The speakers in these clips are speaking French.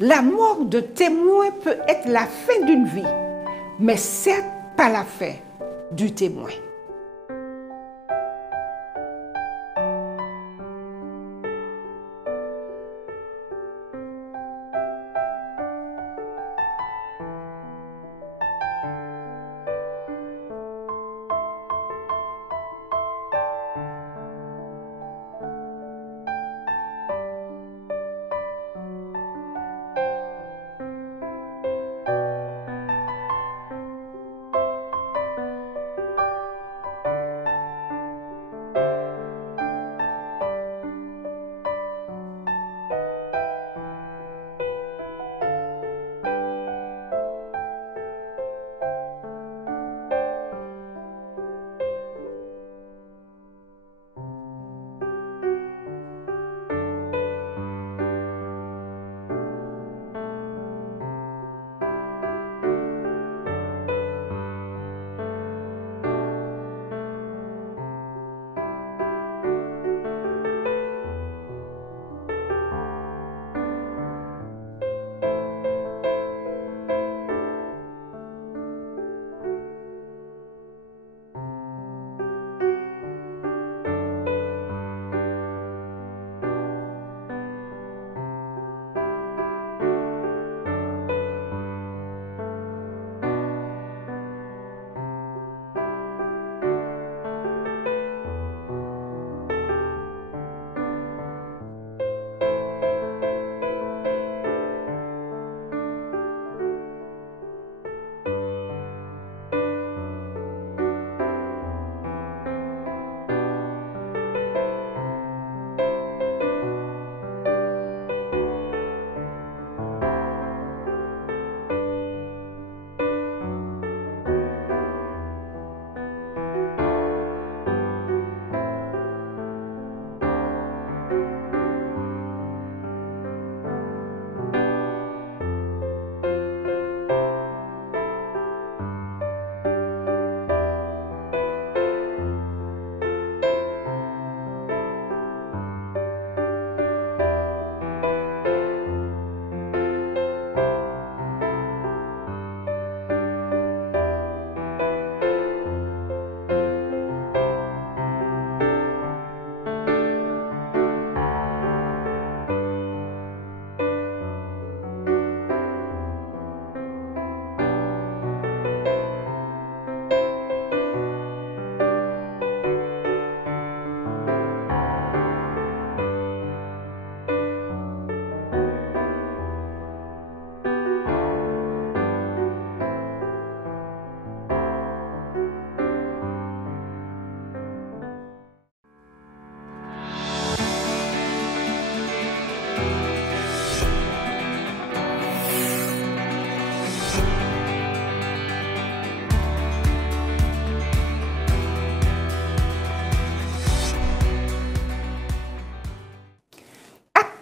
La mort de témoin peut être la fin d'une vie, mais certes pas la fin du témoin.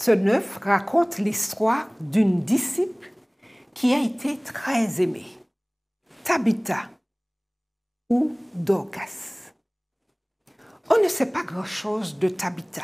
Acte 9 raconte l'histoire d'une disciple qui a été très aimée, Tabitha ou Dorcas. On ne sait pas grand-chose de Tabitha.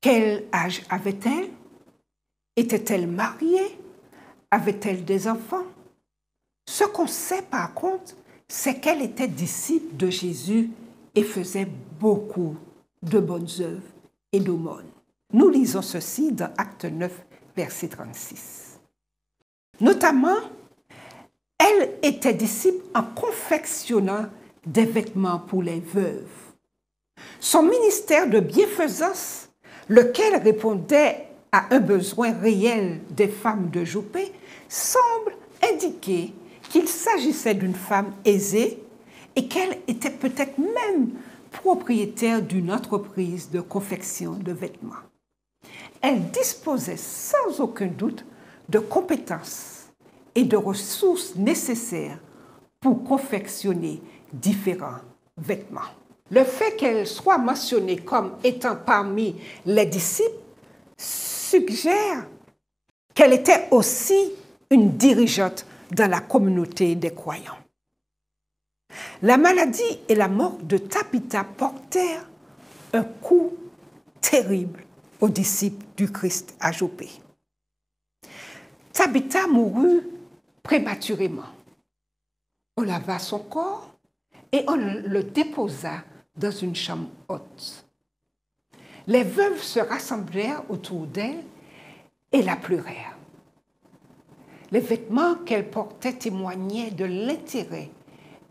Quel âge avait-elle? Était-elle mariée? Avait-elle des enfants? Ce qu'on sait par contre, c'est qu'elle était disciple de Jésus et faisait beaucoup de bonnes œuvres et d'aumônes. Nous lisons ceci dans Acte 9, verset 36. Notamment, elle était disciple en confectionnant des vêtements pour les veuves. Son ministère de bienfaisance, lequel répondait à un besoin réel des femmes de Joppé, semble indiquer qu'il s'agissait d'une femme aisée et qu'elle était peut-être même propriétaire d'une entreprise de confection de vêtements. Elle disposait sans aucun doute de compétences et de ressources nécessaires pour confectionner différents vêtements. Le fait qu'elle soit mentionnée comme étant parmi les disciples suggère qu'elle était aussi une dirigeante dans la communauté des croyants. La maladie et la mort de Tabitha portèrent un coup terrible aux disciples du Christ à Joppé. Tabitha mourut prématurément. On lava son corps et on le déposa dans une chambre haute. Les veuves se rassemblèrent autour d'elle et la pleurèrent. Les vêtements qu'elle portait témoignaient de l'intérêt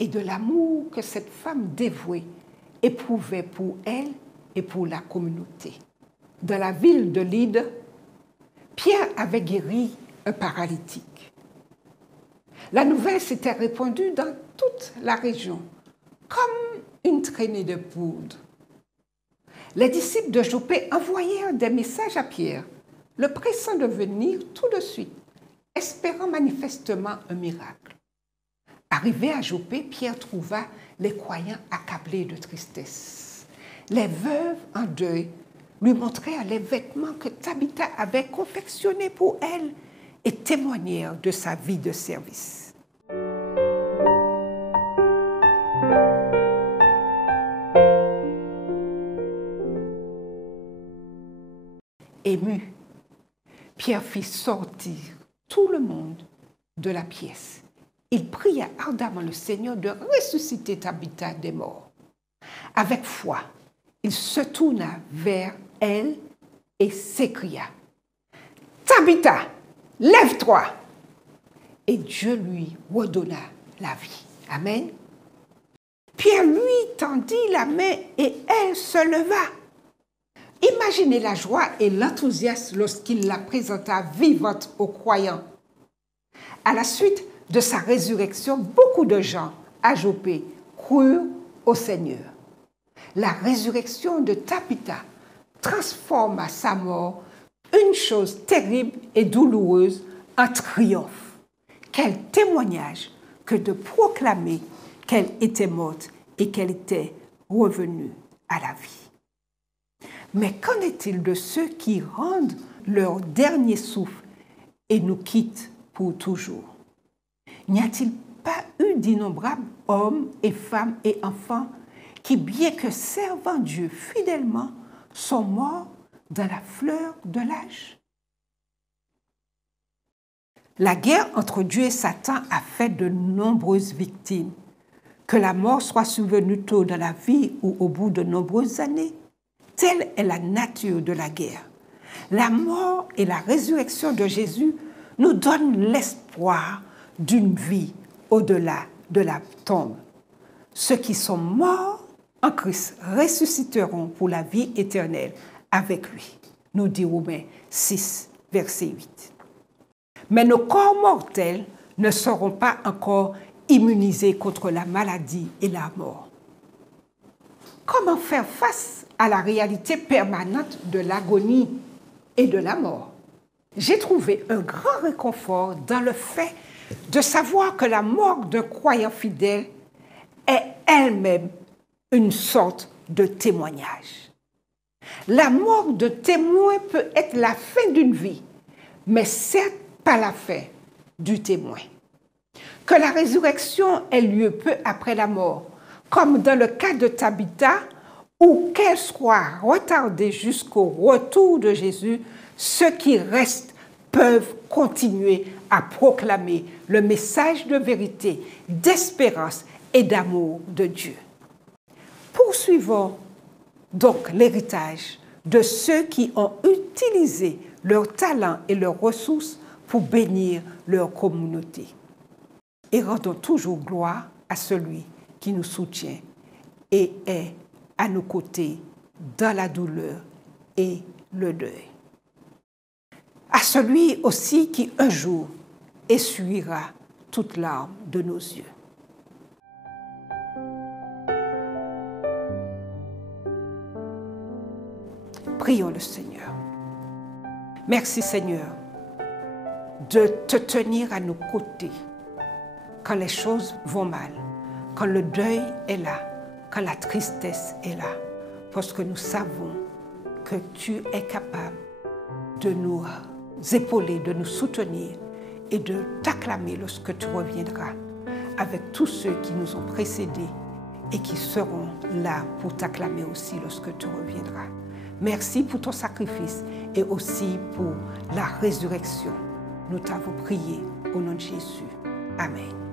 et de l'amour que cette femme dévouée éprouvait pour elle et pour la communauté. Dans la ville de Lyde, Pierre avait guéri un paralytique. La nouvelle s'était répandue dans toute la région, comme une traînée de poudre. Les disciples de Joppé envoyèrent des messages à Pierre, le pressant de venir tout de suite, espérant manifestement un miracle. Arrivé à Joppé, Pierre trouva les croyants accablés de tristesse. Les veuves en deuil lui montrèrent les vêtements que Tabitha avait confectionnés pour elle et témoignèrent de sa vie de service. Ému, Pierre fit sortir tout le monde de la pièce. Il pria ardemment le Seigneur de ressusciter Tabitha des morts. Avec foi, il se tourna vers elle et s'écria « Tabitha, lève-toi !» Et Dieu lui redonna la vie. Amen. Pierre lui tendit la main et elle se leva. Imaginez la joie et l'enthousiasme lorsqu'il la présenta vivante aux croyants. À la suite de sa résurrection, beaucoup de gens à Joppé crurent au Seigneur. La résurrection de Tabitha transforma sa mort, une chose terrible et douloureuse, en triomphe. Quel témoignage que de proclamer qu'elle était morte et qu'elle était revenue à la vie. Mais qu'en est-il de ceux qui rendent leur dernier souffle et nous quittent pour toujours? N'y a-t-il pas eu d'innombrables hommes et femmes et enfants qui, bien que servant Dieu fidèlement, sont morts dans la fleur de l'âge? La guerre entre Dieu et Satan a fait de nombreuses victimes. Que la mort soit survenue tôt dans la vie ou au bout de nombreuses années, telle est la nature de la guerre. La mort et la résurrection de Jésus nous donnent l'espoir d'une vie au-delà de la tombe. Ceux qui sont morts en Christ ressusciteront pour la vie éternelle avec lui, nous dit Romains 6, verset 8. Mais nos corps mortels ne seront pas encore immunisés contre la maladie et la mort. Comment faire face à la réalité permanente de l'agonie et de la mort? J'ai trouvé un grand réconfort dans le fait de savoir que la mort d'un croyant fidèle est elle-même une sorte de témoignage. La mort de témoin peut être la fin d'une vie, mais certes pas la fin du témoin. Que la résurrection ait lieu peu après la mort, comme dans le cas de Tabitha, ou qu'elle soit retardée jusqu'au retour de Jésus, ceux qui restent peuvent continuer à proclamer le message de vérité, d'espérance et d'amour de Dieu. Poursuivons donc l'héritage de ceux qui ont utilisé leurs talents et leurs ressources pour bénir leur communauté. Et rendons toujours gloire à celui qui nous soutient et est à nos côtés dans la douleur et le deuil. À celui aussi qui un jour essuiera toute larme de nos yeux. Prions le Seigneur. Merci Seigneur de te tenir à nos côtés quand les choses vont mal, quand le deuil est là, quand la tristesse est là, parce que nous savons que tu es capable de nous épauler, de nous soutenir et de t'acclamer lorsque tu reviendras avec tous ceux qui nous ont précédés et qui seront là pour t'acclamer aussi lorsque tu reviendras. Merci pour ton sacrifice et aussi pour la résurrection. Nous t'avons prié au nom de Jésus. Amen.